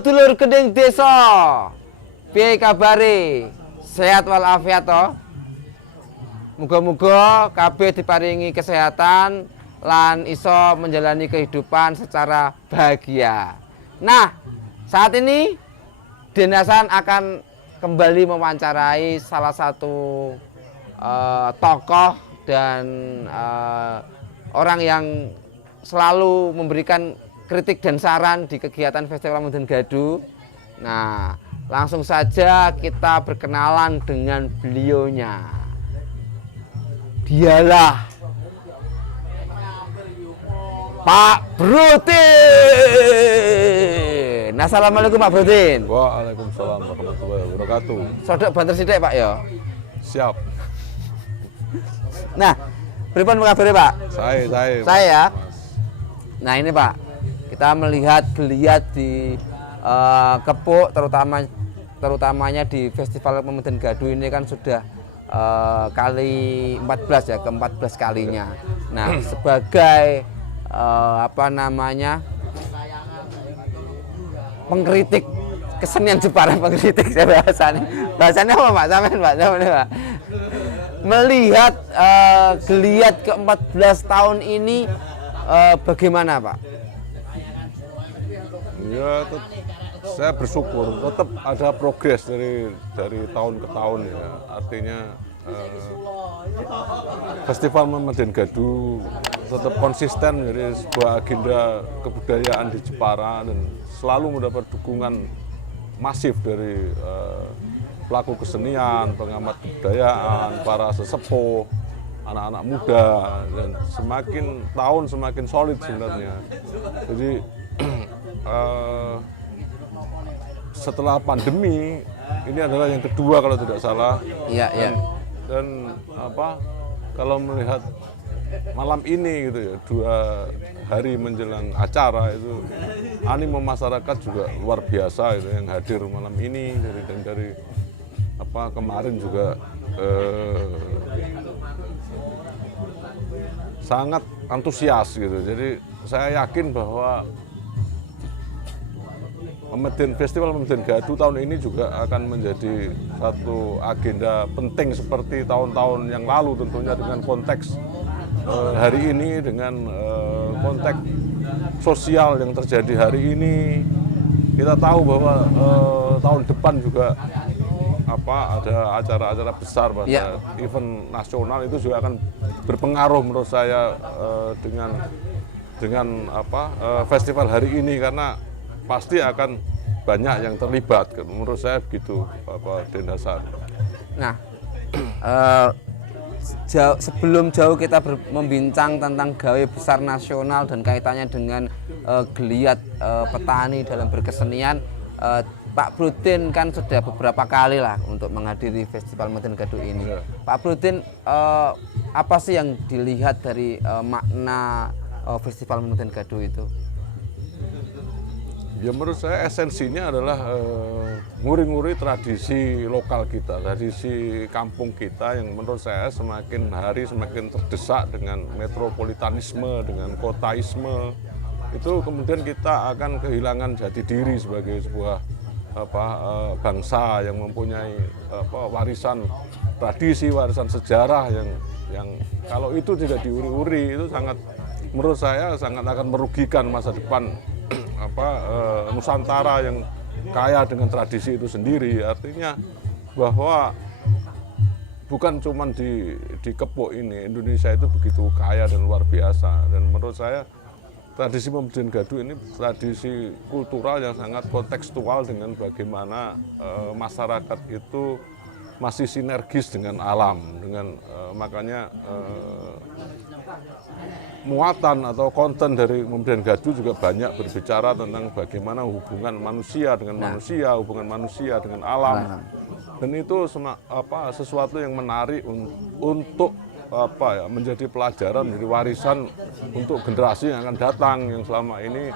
dulur gending desa. Piye kabare? Sehat walafiat to? Muga-muga kabeh diparingi kesehatan lan iso menjalani kehidupan secara bahagia. Nah, saat ini Dendasan akan kembali mewawancarai salah satu tokoh dan orang yang selalu memberikan kritik dan saran di kegiatan Festival Medan Gaduh. Nah, langsung saja kita berkenalan dengan beliaunya. Dialah Pak Brutin. Assalamualaikum Pak Brutin. Waalaikumsalam warahmatullahi wabarakatuh. Sodok banter sithik Pak ya. Siap. Nah, pripun kabare Pak? Saya. Saya. Nah ini Pak, kita melihat geliat di Kepuk, terutamanya di Festival Medan Gaduh ini kan sudah kali 14 ya, ke-14 kalinya. Nah, sebagai pengkritik kesenian Jepara, pengkritik saya bahasanya apa Pak? Sampean Pak, Pak. Melihat geliat ke-14 tahun ini bagaimana Pak? Ya, saya bersyukur tetap ada progres dari tahun ke tahun ya. Artinya Festival Medan Gaduh tetap konsisten menjadi sebuah agenda kebudayaan di Jepara dan selalu mendapat dukungan masif dari pelaku kesenian, pengamat kebudayaan, para sesepuh, anak-anak muda, dan semakin tahun semakin solid sebenarnya. Jadi setelah pandemi ini adalah yang kedua kalau tidak salah. Iya, iya. Dan kalau melihat malam ini gitu ya, 2 hari menjelang acara itu animo masyarakat juga luar biasa itu yang hadir malam ini dari kemarin juga sangat antusias gitu. Jadi saya yakin bahwa Festival Medan Gaduh tahun ini juga akan menjadi satu agenda penting seperti tahun-tahun yang lalu, tentunya dengan konteks hari ini, dengan konteks sosial yang terjadi hari ini. Kita tahu bahwa tahun depan juga ada acara-acara besar pada event nasional, itu juga akan berpengaruh menurut saya dengan festival hari ini, karena pasti akan banyak yang terlibat. Menurut saya begitu Dendasan. Nah, sebelum jauh kita membincang tentang gawe besar nasional dan kaitannya dengan geliat petani dalam berkesenian, Pak Brutin kan sudah beberapa kali lah untuk menghadiri Festival Medan Gaduh ini. Ya. Pak Brutin, apa sih yang dilihat dari makna Festival Medan Gaduh itu? Ya, menurut saya esensinya adalah nguri-nguri tradisi lokal kita, tradisi kampung kita yang menurut saya semakin hari semakin terdesak dengan metropolitanisme, dengan kotaisme. Itu kemudian kita akan kehilangan jati diri sebagai sebuah bangsa yang mempunyai warisan tradisi, warisan sejarah yang kalau itu tidak diuri-uri, itu menurut saya sangat akan merugikan masa depan Nusantara yang kaya dengan tradisi itu sendiri. Artinya bahwa bukan cuma di Kepuk ini, Indonesia itu begitu kaya dan luar biasa. Dan menurut saya tradisi Medan Gaduh ini tradisi kultural yang sangat kontekstual dengan bagaimana masyarakat itu masih sinergis dengan alam, dengan makanya muatan atau konten dari Medan Gaduh juga banyak berbicara tentang bagaimana hubungan manusia dengan manusia, hubungan manusia dengan alam. Dan itu sesuatu yang menarik untuk menjadi pelajaran, menjadi warisan untuk generasi yang akan datang, yang selama ini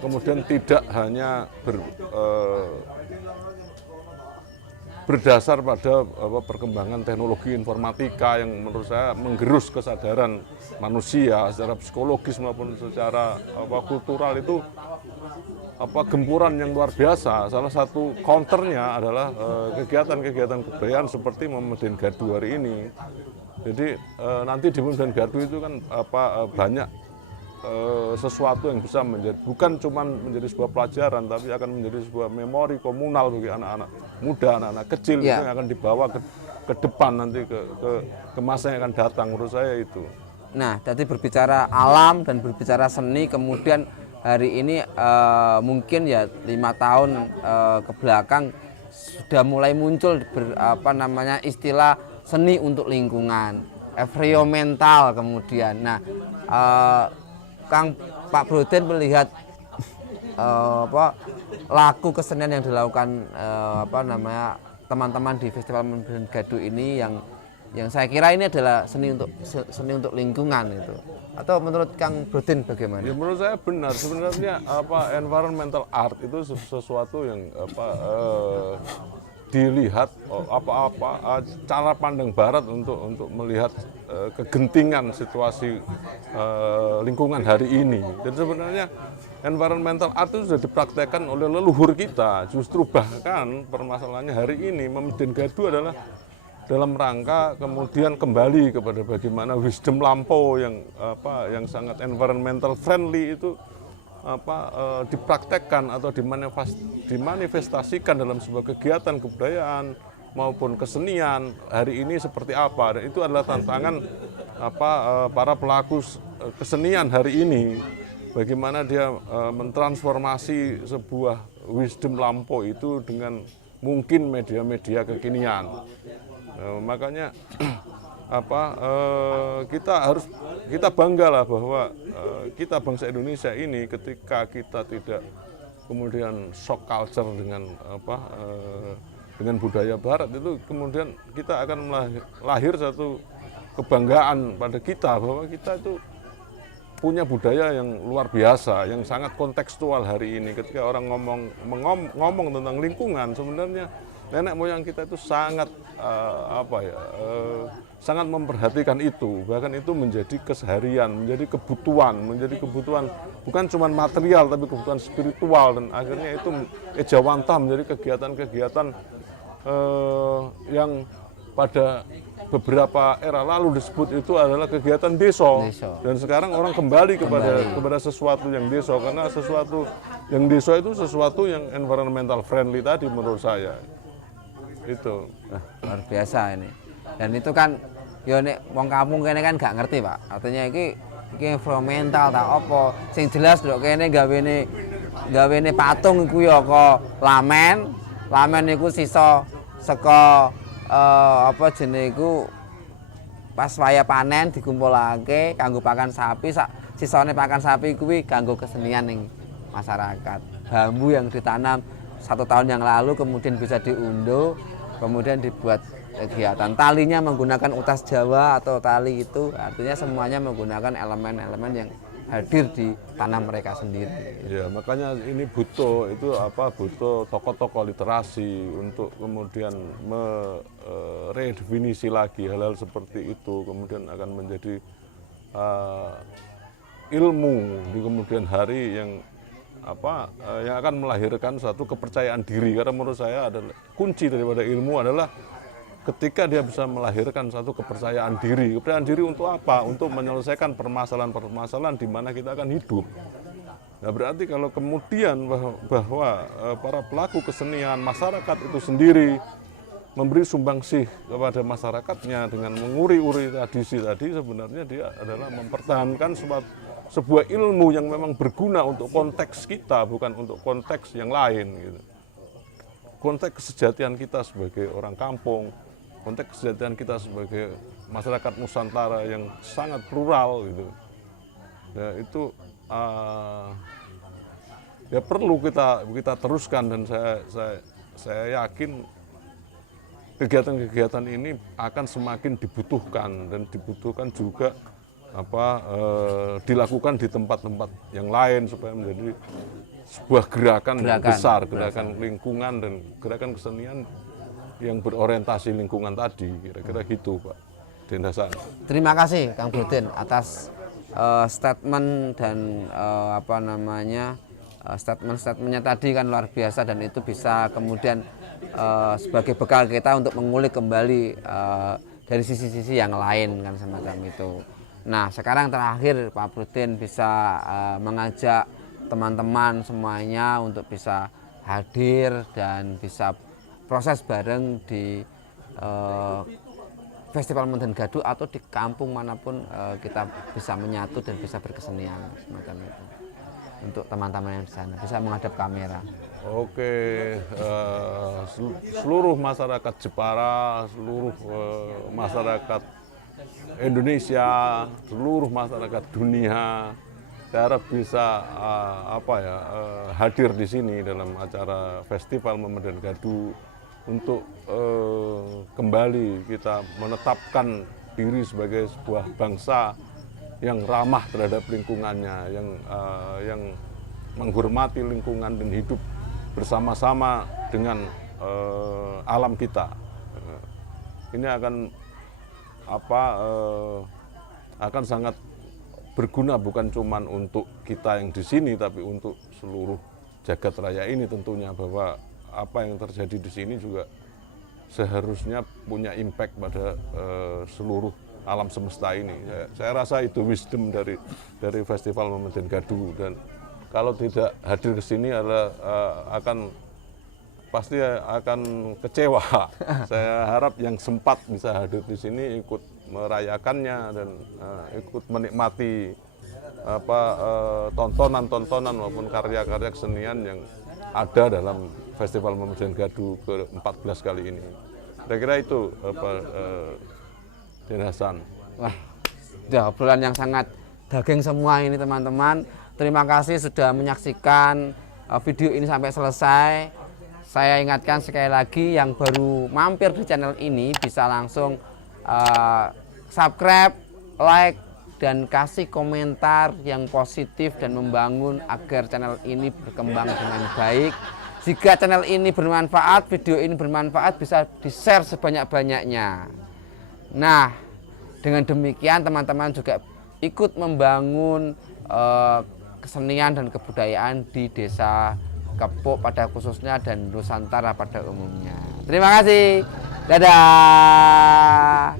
kemudian tidak hanya berdasar pada perkembangan teknologi informatika yang menurut saya menggerus kesadaran manusia secara psikologis maupun secara kultural. Itu gempuran yang luar biasa. Salah satu counternya adalah kegiatan-kegiatan kebudayaan seperti Medan Gaduh hari ini. Jadi nanti di Medan Gaduh itu kan banyak sesuatu yang bisa menjadi bukan cuma menjadi sebuah pelajaran, tapi akan menjadi sebuah memori komunal bagi anak-anak muda, anak-anak kecil yang akan dibawa ke depan nanti ke masa yang akan datang. Menurut saya itu. Nah, tadi berbicara alam dan berbicara seni, kemudian hari ini mungkin ya 5 tahun ke belakang sudah mulai muncul istilah seni untuk lingkungan, environmental kemudian. Nah, Pak Brodin melihat laku kesenian yang dilakukan teman-teman di Festival Medan Gaduh ini yang saya kira ini adalah seni untuk lingkungan itu. Atau menurut Kang Brodin bagaimana? Ya, menurut saya benar. Sebenarnya environmental art itu sesuatu yang dilihat cara pandang Barat untuk melihat kegentingan situasi lingkungan hari ini. Dan sebenarnya environmental art itu sudah dipraktekkan oleh leluhur kita. Justru bahkan permasalahannya hari ini Medan Gaduh adalah dalam rangka kemudian kembali kepada bagaimana wisdom lampau yang sangat environmental friendly itu dipraktekkan atau dimanifestasikan dalam sebuah kegiatan kebudayaan maupun kesenian hari ini seperti apa. Dan itu adalah tantangan para pelaku kesenian hari ini, bagaimana dia mentransformasi sebuah wisdom lampau itu dengan mungkin media-media kekinian. Makanya kita banggalah bahwa kita bangsa Indonesia ini ketika kita tidak kemudian shock culture dengan budaya Barat, itu kemudian kita akan lahir satu kebanggaan pada kita bahwa kita itu punya budaya yang luar biasa, yang sangat kontekstual hari ini. Ketika orang ngomong tentang lingkungan, sebenarnya nenek moyang kita itu sangat sangat memperhatikan itu, bahkan itu menjadi keseharian, menjadi kebutuhan bukan cuma material tapi kebutuhan spiritual, dan akhirnya itu ejawantah menjadi kegiatan-kegiatan yang pada beberapa era lalu disebut itu adalah kegiatan deso. Dan sekarang orang kembali kepada sesuatu yang deso, karena sesuatu yang deso itu sesuatu yang environmental friendly tadi menurut saya. Itu luar biasa ini. Dan itu kan ya nek wong kampung kene kan gak ngerti, Pak. Artinya iki environmental ta apa. Sing jelas ndok kene gawene patung iku ya kok lamen. Lamen iku sisa saka pas waya panen dikumpulake kanggo pakan sapi, sisane pakan sapi kuwi kanggo kesenian ning masyarakat. Bambu yang ditanam 1 tahun yang lalu kemudian bisa diunduh, kemudian dibuat kegiatan. Talinya menggunakan utas Jawa atau tali itu, artinya semuanya menggunakan elemen-elemen yang hadir di tanah mereka sendiri. Ya, makanya ini butuh tokoh-tokoh literasi untuk kemudian meredefinisi lagi hal-hal seperti itu, kemudian akan menjadi ilmu di kemudian hari yang akan melahirkan suatu kepercayaan diri. Karena menurut saya adalah kunci daripada ilmu adalah ketika dia bisa melahirkan satu kepercayaan diri. Kepercayaan diri untuk apa? Untuk menyelesaikan permasalahan-permasalahan di mana kita akan hidup. Nah, berarti kalau kemudian bahwa para pelaku kesenian, masyarakat itu sendiri memberi sumbangsih kepada masyarakatnya dengan menguri-uri tradisi tadi, sebenarnya dia adalah mempertahankan sebuah ilmu yang memang berguna untuk konteks kita, bukan untuk konteks yang lain gitu. Konteks kesejatian kita sebagai orang kampung, konteks kesejahteraan kita sebagai masyarakat Nusantara yang sangat plural gitu. Ya, itu ya perlu kita teruskan, dan saya yakin kegiatan-kegiatan ini akan semakin dibutuhkan, dan dibutuhkan juga dilakukan di tempat-tempat yang lain supaya menjadi sebuah gerakan besar, gerakan lingkungan dan gerakan kesenian yang berorientasi lingkungan tadi, kira-kira gitu, Pak Dendasan. Terima kasih Kang Brodin atas statement dan statement-statementnya tadi kan luar biasa, dan itu bisa kemudian sebagai bekal kita untuk mengulik kembali dari sisi-sisi yang lain kan semacam itu. Nah sekarang terakhir Pak Brudin bisa mengajak teman-teman semuanya untuk bisa hadir dan bisa proses bareng di Festival Monden Gaduh atau di kampung manapun kita bisa menyatu dan bisa berkesenian semacam itu. Untuk teman-teman yang di sana bisa menghadap kamera. Oke, seluruh masyarakat Jepara, seluruh masyarakat Indonesia, seluruh masyarakat dunia, saya harap bisa hadir di sini dalam acara Festival Monden Gaduh untuk kembali kita menetapkan diri sebagai sebuah bangsa yang ramah terhadap lingkungannya, yang menghormati lingkungan dan hidup bersama-sama dengan alam kita. Ini akan sangat berguna bukan cuma untuk kita yang di sini, tapi untuk seluruh jagat raya ini tentunya, bahwa apa yang terjadi di sini juga seharusnya punya impact pada seluruh alam semesta ini. Saya rasa itu wisdom dari Festival Monden Gaduh, dan kalau tidak hadir ke sini pasti akan kecewa. Saya harap yang sempat bisa hadir di sini ikut merayakannya dan ikut menikmati tontonan-tontonan maupun karya-karya kesenian yang ada dalam Festival Monden Gaduh ke-14 kali ini. Saya kira itu Den Hasan. Wah, udah obrolan yang sangat daging semua ini teman-teman. Terima kasih sudah menyaksikan video ini sampai selesai. Saya ingatkan sekali lagi yang baru mampir di channel ini bisa langsung subscribe, like, dan kasih komentar yang positif dan membangun agar channel ini berkembang dengan baik. Jika channel ini bermanfaat, video ini bermanfaat, bisa di-share sebanyak-banyaknya. Nah, dengan demikian teman-teman juga ikut membangun kesenian dan kebudayaan di Desa Kepuk pada khususnya dan Nusantara pada umumnya. Terima kasih. Dadah.